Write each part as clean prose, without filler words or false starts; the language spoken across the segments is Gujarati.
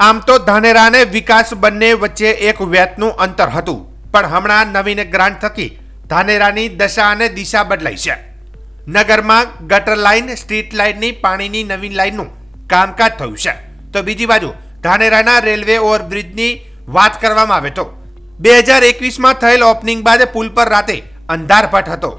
આમ તો ધાનેરા અને વિકાસ બંને વચ્ચે એક વેતનું અંતર હતું, પણ હમણાં નવીન ગ્રાન્ટ થકી ધાનેરાની દશા અને દિશા બદલાઈ છે. નગરમાં ગટર લાઇન, સ્ટ્રીટ લાઇનની પાણીની નવીન લાઇનનું કામકાજ થયું છે. તો બીજી બાજુ ધાનેરાના રેલવે ઓવરબ્રિજની વાત કરવામાં આવે તો 2021માં થયેલ ઓપનિંગ બાદ પુલ પર રાતે અંધારપટ હતો.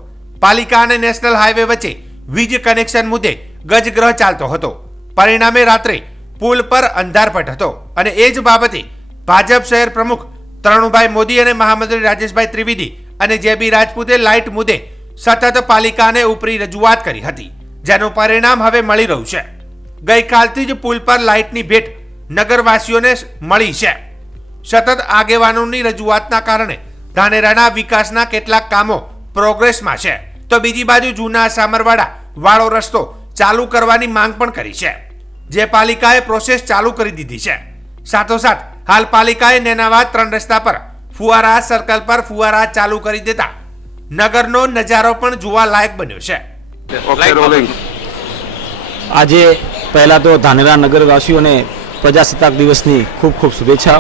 પાલિકા અને નેશનલ હાઈવે વચ્ચે વીજ કનેક્શન મુદ્દે ગજગ્રહ ચાલતો હતો. પરિણામે રાત્રે પુલ પર અંધારપટ હતો અને એ જ બાબતે ભાજપ શહેર પ્રમુખ તરુણભાઈ મોદી અને મહામંત્રી રાજેશભાઈ ત્રિવેદી અને જેબી રાજપૂતે લાઇટ મુદ્દે સતત પાલિકાને ઉપરી રજૂઆત કરી હતી, જેનું પરિણામ હવે મળી રહ્યું છે. ગઈકાલથી જ પુલ પર લાઇટની ભેટ નગરવાસીઓને મળી છે. સતત આગેવાનોની રજૂઆતના કારણે ધાનેરાના વિકાસના કેટલાક કામો પ્રોગ્રેસમાં છે, તો બીજી બાજુ જૂના સામરવાડા વાળો રસ્તો ચાલુ કરવાની માંગ પણ કરી છે, જે પાલિકાએ પ્રોસેસ ચાલુ કરી દીધી છે. સાથોસાથ હાલ પાલિકાએ નેનાવાદ 3 રસ્તા પર ફુવારા સર્કલ પર ફુવારા ચાલુ કરી દેતા નગરનો નજારો પણ જોવા લાયક બન્યો છે. આજે પહેલા તો ધાનેરા નગરવાસીઓને પ્રજાસત્તાક દિવસની ખૂબ ખૂબ શુભેચ્છા.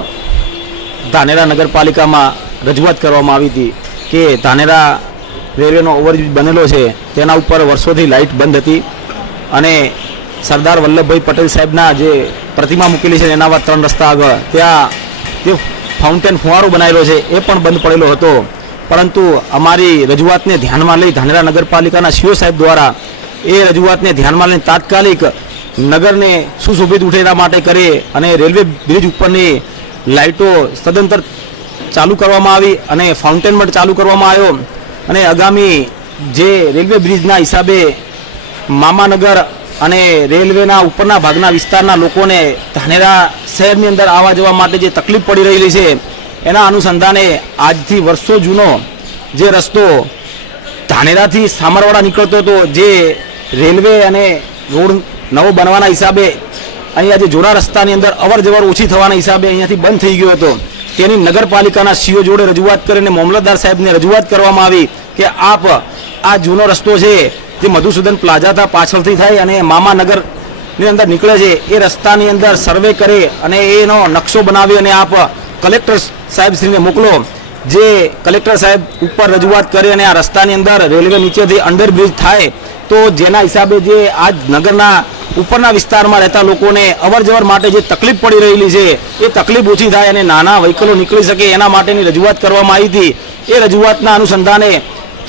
ધાનેરા નગરપાલિકામાં રજૂઆત કરવામાં આવી હતી કે ધાનેરા રેલવેનો ઓવરબ્રિજ બનેલો છે તેના ઉપર વર્ષોથી લાઇટ બંધ હતી અને સરદાર વલ્લભભાઈ પટેલ સાહેબના જે પ્રતિમા મૂકેલી છે એના 3 રસ્તા આગળ ત્યાં જે ફાઉન્ટેન ફુવારો બનાવેલો છે એ પણ બંધ પડેલો હતો. પરંતુ અમારી રજૂઆતને ધ્યાનમાં લઈ ધાનેરા નગરપાલિકાના સીઓ સાહેબ દ્વારા એ રજૂઆતને ધ્યાનમાં લઈને તાત્કાલિક નગરને સુશોભિત ઉઠેરા માટે કરી અને રેલવે બ્રિજ ઉપરની લાઇટો સદંતર ચાલુ કરવામાં આવી અને ફાઉન્ટેન પણ ચાલુ કરવામાં આવ્યો. અને આગામી જે રેલવે બ્રિજના હિસાબે મામાનગર અને રેલવેના ઉપરના ભાગના વિસ્તારના લોકોને ધાનેરા શહેરની અંદર આવવા જવા માટે જે તકલીફ પડી રહેલી છે એના અનુસંધાને આજથી વર્ષો જૂનો જે રસ્તો ધાનેરાથી સામરવાડા નીકળતો હતો, જે રેલવે અને રોડ નવો બનવાના હિસાબે અહીંયા જે જૂના રસ્તાની અંદર અવર જવર ઓછી થવાના હિસાબે અહીંયાથી બંધ થઈ ગયો હતો, તેની નગરપાલિકાના સીઓ જોડે રજૂઆત કરીને મામલતદાર સાહેબને રજૂઆત કરવામાં આવી કે આપ આ જૂનો રસ્તો છે જે મધુસૂદન પ્લાઝા પાછળથી થાય અને મામાનગરની અંદર નીકળે છે એ રસ્તાની અંદર સર્વે કરે અને એનો નકશો બનાવી અને આપ કલેક્ટર સાહેબશ્રીને મોકલો. જે કલેક્ટર સાહેબ ઉપર રજૂઆત કરે અને આ રસ્તાની અંદર રેલવે નીચેથી અંડરબ્રિજ થાય તો જેના હિસાબે જે આજ નગરના ઉપરના વિસ્તારમાં રહેતા લોકોને અવર જવર માટે જે તકલીફ પડી રહેલી છે એ તકલીફ ઓછી થાય અને નાના વ્હીકલો નીકળી શકે એના માટેની રજૂઆત કરવામાં આવી હતી. એ રજૂઆતના અનુસંધાને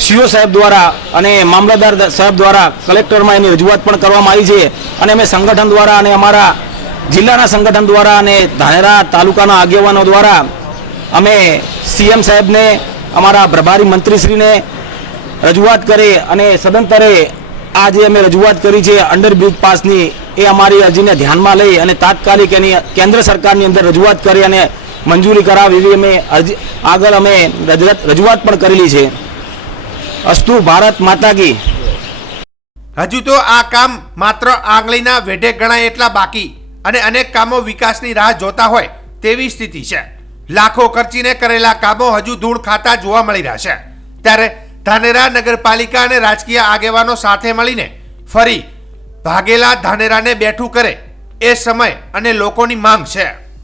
સીઓ સાહેબ દ્વારા અને મામલતદાર સાહેબ દ્વારા કલેક્ટરમાં એની રજૂઆત પણ કરવામાં આવી છે. અને અમે સંગઠન દ્વારા અને અમારા જિલ્લાના સંગઠન દ્વારા અને ધાનેરા તાલુકાના આગેવાનો દ્વારા અમે સીએમ સાહેબને, અમારા પ્રભારી મંત્રીશ્રીને રજૂઆત કરી અને સદંતરે આ જે અમે રજૂઆત કરી છે અંડરબ્રિજ પાસની એ અમારી અરજીને ધ્યાનમાં લઈ અને તાત્કાલિક એની કેન્દ્ર સરકારની અંદર રજૂઆત કરી અને મંજૂરી કરાવી એવી અમે આગળ અમે રજૂઆત પણ કરેલી છે. અસ્તુ ભારત માતા કી. હજુ તો આ કામ માત્ર આંગળીના વેઢે ગણાય એટલા બાકી અને અનેક કામો વિકાસની રાહ જોતા હોય તેવી સ્થિતિ છે. લાખો ખર્ચીને કરેલા કામો હજુ ધૂળ ખાતા જોવા મળી રહ્યા છે. ત્યારે ધાનેરા નગરપાલિકા અને રાજકીય આગેવાનો સાથે મળીને ફરી ભાગેલા ધાનેરાને બેઠું કરે એ સમય અને લોકોની માંગ છે.